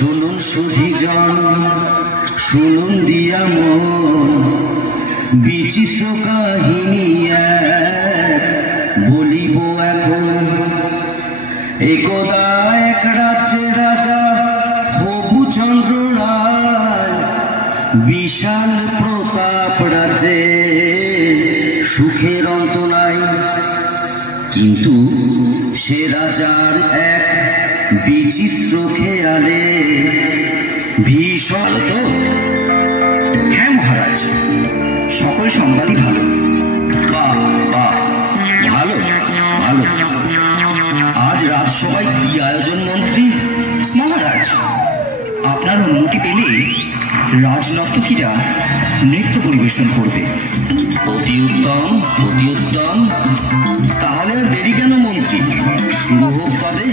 শুনুন সুধীজন, শুনুন দিয়া মন, বিচিত্র কাহিনী বলিব এখন। একদা এক রাজ্যে রাজা হবুচন্দ্র রায়, বিশাল প্রতাপ রাজ্যে সুখের অন্ত নাই। কিন্তু সে রাজার এক বিচিত্র খেয়ালে ভীষণ। তো হ্যাঁ মহারাজ, সকল সংবাদই ভালো। বাহ বাহ, ভালো ভালো। আজ রাজসভায় কি আয়োজন মন্ত্রী? মহারাজ, আপনার অনুমতি পেলে রাজনর্তকীরা নৃত্য পরিবেশন করবে। অতি উত্তম, অতি উত্তম। তাহলে আর দেরি কেন মন্ত্রী, শুরু হোক তবে।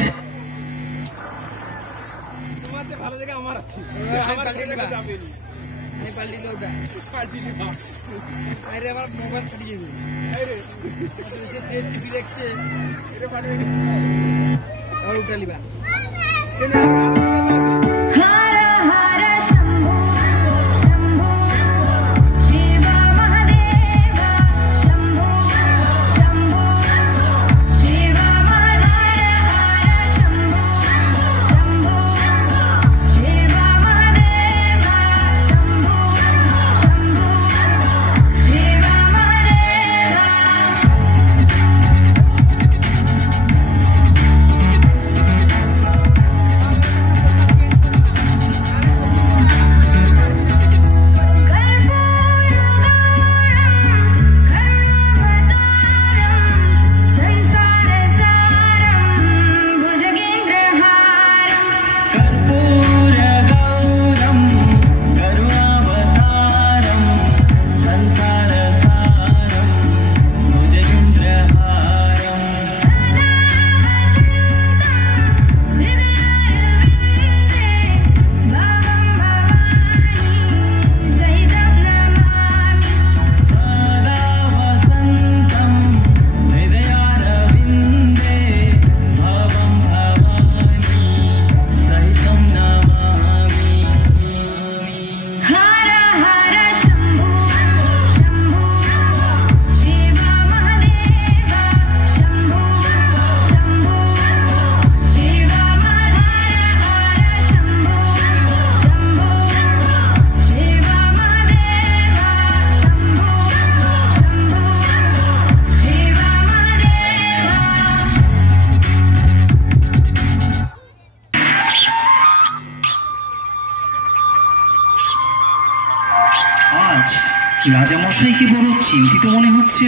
রাজামশাইকে বড় চিন্তিত মনে হচ্ছে।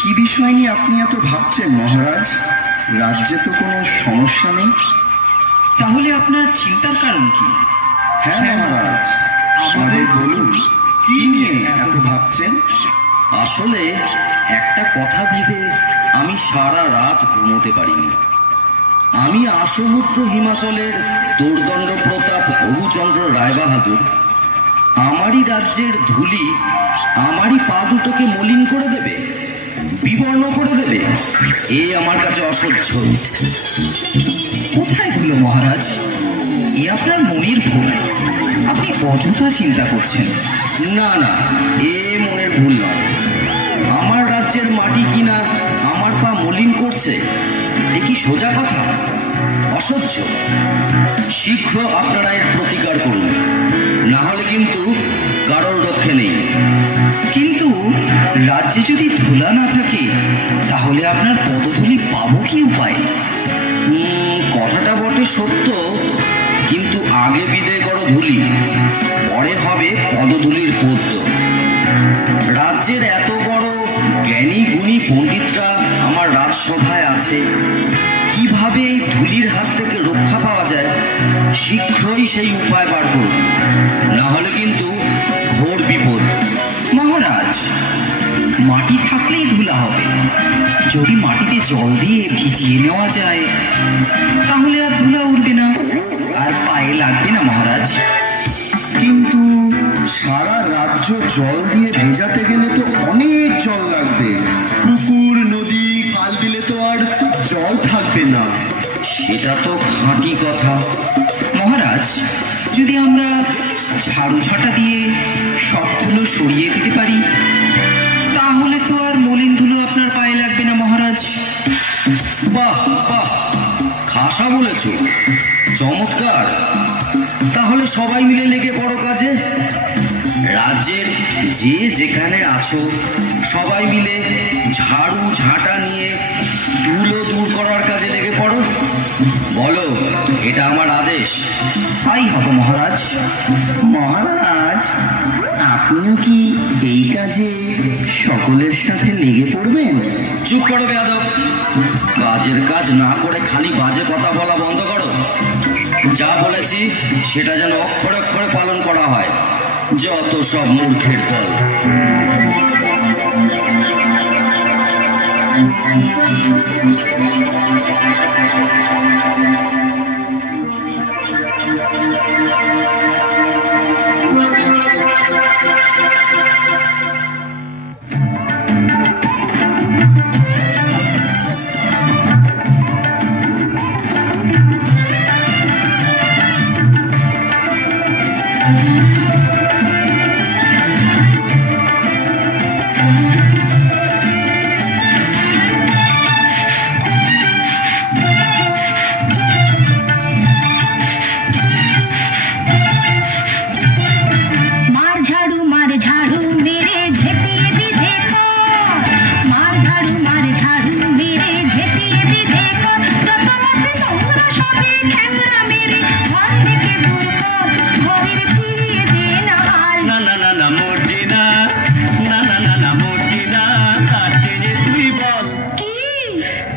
কি বিষয় নিয়ে আপনি এত ভাবছেন মহারাজ? রাজ্যে তো কোনো সমস্যা নেই। তাহলে আপনার চিন্তার কারণ কি? হ্যাঁ মহারাজ, আমাদের বলুন, কি নিয়ে এত ভাবছেন? আসলে একটা কথা ভেবে আমি সারা রাত ঘুমোতে পারিনি। আমি আসমুদ্র হিমাচলের দোর্দণ্ড প্রতাপ হবুচন্দ্র রায়বাহাদুর আমারই রাজ্যের ধুলি আমারই পা দুটোকে মলিন করে দেবে, বিবর্ণ করে দেবে, এ আমার কাছে অসহ্য। কোথায় ধুলো মহারাজ? এ আপনার মনের ভুল। আপনি অযথা চিন্তা করছেন। না না, এ মনের ভুল নয়। আমার রাজ্যের মাটি কিনা আমার পা মলিন করছে, এ কি সোজা কথা? অসহ্য। শীঘ্র আপনারা এর প্রতিকার করুন, না হলে কিন্তু কারোর রক্ষে নেই। কিন্তু রাজ্যে যদি ধুলা না থাকে, তাহলে আপনার পদধূলি পাবো কি উপায়? কথাটা বটে সত্য, কিন্তু আগে বিদায় করো ধুলি, পরে হবে পদধূলির পদ্য। রাজ্যের এত বড় জ্ঞানী গুণী পণ্ডিতরা আমার রাজসভায় আছে, কিভাবে এই ধুলির হাত থেকে রক্ষা পাওয়া যায় শীঘ্রই সেই উপায় বার করুন, না হলে কিন্তু ঘোর বিপদ। মহারাজ, মাটি থাকলেই ধুলা হবে। যদি মাটিতে জল দিয়ে ভিজিয়ে নেওয়া যায়, তাহলে আর ধুলা উঠবে না, আর পায়ে লাগবে না মহারাজ। কিন্তু সারা রাজ্য জল দিয়ে ভেজাতে গেলে তো অনেক জল লাগবে। পুকুর, নদী, খাল বিলে তো আর জল থাকবে না। সেটা তো খাঁটি কথা। মহারাজ, ঝাড়ু ঝাঁটা দিয়ে সব ধুলো সরিয়ে দিতে পারি, তাহলে তো আর মলিন ধুলো আপনার পায়ে লাগবে না মহারাজ। বাহ বাহ, খাসা বলেছ, চমৎকার। তাহলে সবাই মিলে লেগে পড়ো কাজে। রাজ্যের যে যেখানে আছো সবাই মিলে ঝাড়ু ঝাঁটা নিয়ে ধুলো দূর করার কাজে লেগে পড়ো। বলো, এটা আমার আদেশ। তাই হবে মহারাজ। মহারাজ, আপনিও কি এই কাজে সকলের সাথে লেগে পড়বেন? চুপ করো বেয়াদব, কাজের কাজ না করে খালি বাজে কথা বলা বন্ধ করো। যা বলেছি সেটা যেন অক্ষরে অক্ষরে পালন করা হয়। যত সব মূর্খের দল।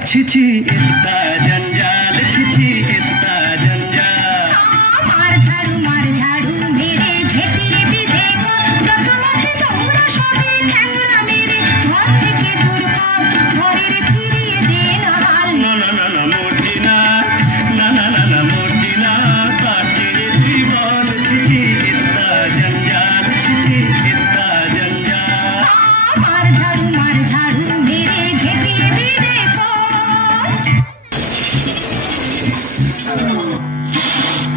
छिछी इतना जंजाल, छिछी इतना जंजाल। मार झाड़ू मेरे झेपिए भी देखो, যত আছে তোমরা সবে ঠ্যাংরা মেরে ঘর থেকে দূর কর, ঘরের ফিরিয়ে দে না হাল। না না না না মরছি না, না না না না মরছি না, তার চেয়ে তুই বল छिछी इतना जंजाल, छिछी इतना जंजाल। मार झाड़ू मेरे झेपिए भी देखो।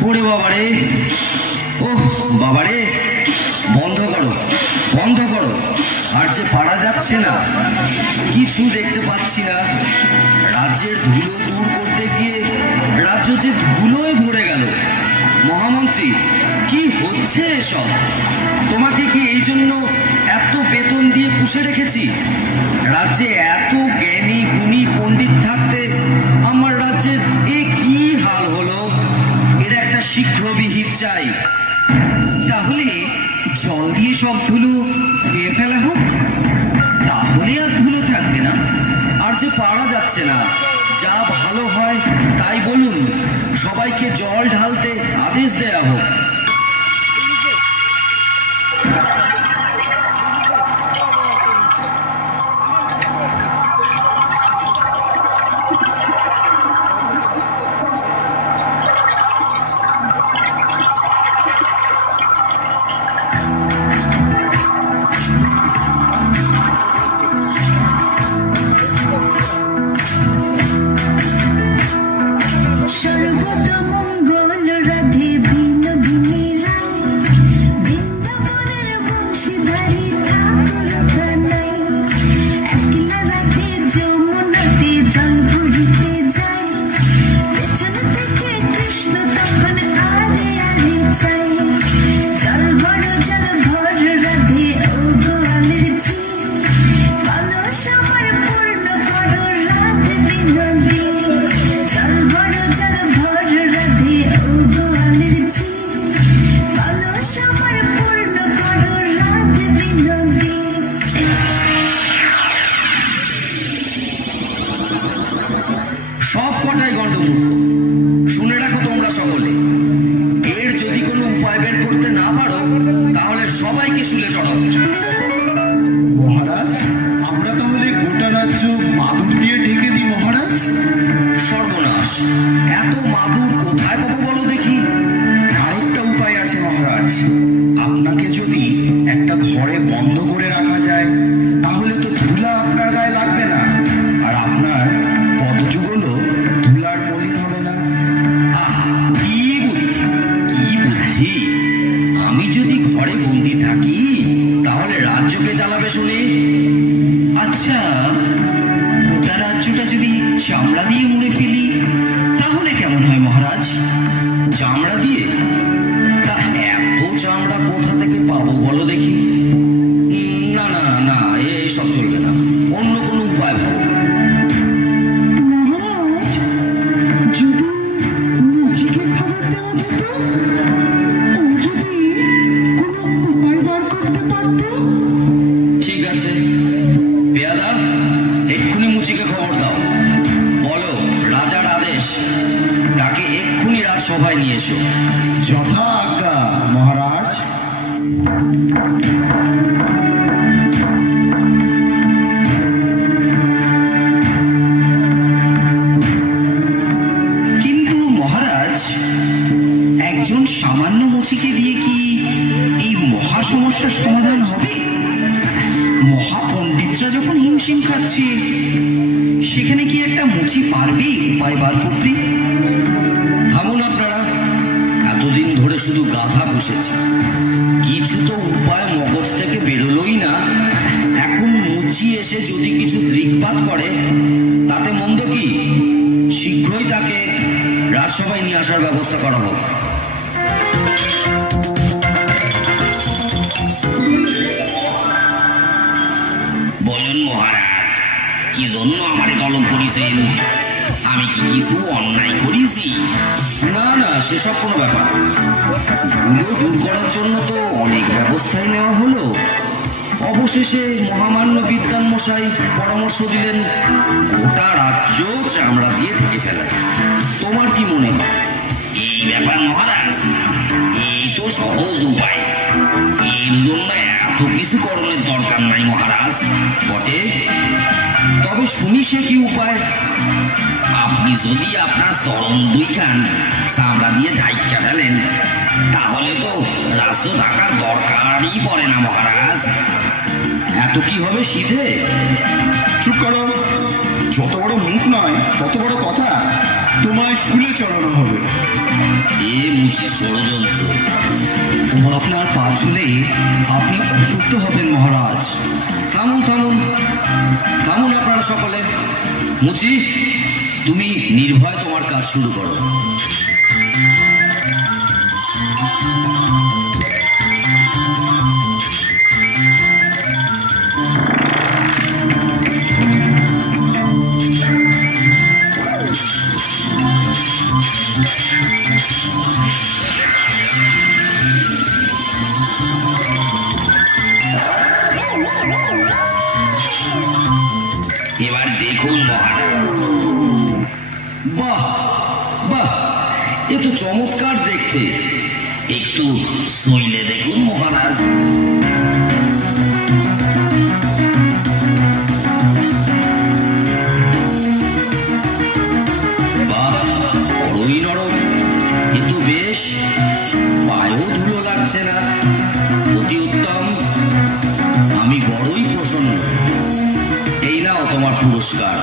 ওরে বাবারে, ওহ বাবারে, বন্ধ করো বন্ধ করো। আর যে পারা যাচ্ছে না, কিছু দেখতে পাচ্ছি না। রাজ্যের ধুলো দূর করতে গিয়ে রাজ্য যে ধুলোয় ভরে গেল। মহামন্ত্রী, কি হচ্ছে এসব? তোমাকে কি এই জন্য এত বেতন দিয়ে পুষে রেখেছি? রাজ্যে এত জ্ঞানী গুণী পণ্ডিত থাকতে আমার রাজ্যের এ কি হাল হলো? এটা একটা শীঘ্র বিহিত চাই। তাহলে জল দিয়ে সব ধুলো ধুয়ে ফেলা হোক, তাহলে আর ধুলো থাকবে না। আর যে পারা যাচ্ছে না, যা ভালো হয় তাই বলুন। সবাইকে জল ঢালতে আদেশ দেয়া হোক। সর্বত মঙ্গল রাধে বিনোদিনী রায়, বৃন্দাবনের বংশীধারী ঠাকুর বানাই। একলা রাধে যমুনাতে জল ভরিতে যায়, পেছন থেকে কৃষ্ণ তখন আরে আরে চাই। জল ভর রাধে ও গোয়ালের ঝি, কলস আমার পূর্ণ করো রাধে বিনোদী। জল ভর রাধে ও গোয়ালের ঝি, কলস আমার পূর্ণ করো রাধে বিনোদী। সব কটাই গণ্ডমূর্খ। শুনে রাখো তোমরা সকলে, এর যদি কোনো উপায় বের করতে না পারো তাহলে সবাইকে শুলে চড়াও। মহারাজ, আমরা তাহলে গোটা রাজ্য মাদুর দিয়ে ঢেকে দিই মহারাজ। সর্বনাশ, এত মাদুর কোথায় পাবো বলো দেখি? আরেকটা উপায় আছে মহারাজ। আপনাকে যদি একটা ঘরে বন্ধ করে রাখা যায়, তাহলে তো ধুলা আপনার গায়ে লাগবে না, আর আপনার পদযুগলও ধুলার মলিন হবে না। আহা, কি বুদ্ধি কি বুদ্ধি! আমি যদি যথা আজ্ঞা মহারাজ। কিন্তু মহারাজ, একজন সামান্য মুচিকে দিয়ে কি এই মহা সমস্যার সমাধান হবে? মহাপণ্ডিতরা যখন হিমশিম খাচ্ছে, সেখানে কি একটা মুচি পারবে উপায় বার করতে? থামুন আপনারা, এতদিন ধরে শুধু গাধা পুষেছি, কিছু তো উপায় মগজ থেকে বেরোলোই না। এখন মুচি এসে যদি কিছু দৃকপাত করে তাতে মন্দ কি? শীঘ্রই তাকে রাজসভায় নিয়ে আসার ব্যবস্থা করা হোক। বলুন মহারাজ, কি জন্য আমারে তলব করেছেন? আমি কি কিছু অন্যায় করেছি? না না, সেসব কোনো ব্যাপার না। ধুলো দূর করার জন্য তো অনেক ব্যবস্থাই নেওয়া হলো। অবশেষে মহামান্য বিদ্বান মশাই পরামর্শ দিলেন গোটা রাজ্য চামড়া দিয়ে ঢেকে ফেলা। তোমার কি মনে হয়? এই ব্যাপার মহারাজ, এই তো সহজ উপায়। এর জন্য এত কিছু করণের দরকার নাই মহারাজ। বটে, তবে শুনি সে কি উপায়? আপনি যদি আপনার চরণ দুইখান চামড়া দিয়ে ঢাইকা ফেলেন, তাহলে তো রাজ্য ঢাকার দরকারই পড়ে না মহারাজ। এত কি হবে সিধে? চুপ করো, যত বড় মুখ নয় তত বড় কথা। তোমায় শুলে চড়ানো হবে। এ মুচি ষড়যন্ত্র। ও আপনার পা চুলে আপনি অসুস্থ হবেন মহারাজ। থামুন থামুন থামুন আপনারা সকলে। মুচি, তুমি নির্ভয় তোমার কাজ শুরু করো। এবার দেখুন মহারাজ। বাহ বাহ, এ তো চমৎকার দেখতে। একটু সইলে দেখুন মহারাজ। বাহ, বড়ই নরম। এ তো বেশ, পায়েও ধুলো লাগছে না। অতি উত্তম, আমি বড়ই প্রসন্ন। এই নাও তোমার পুরস্কার।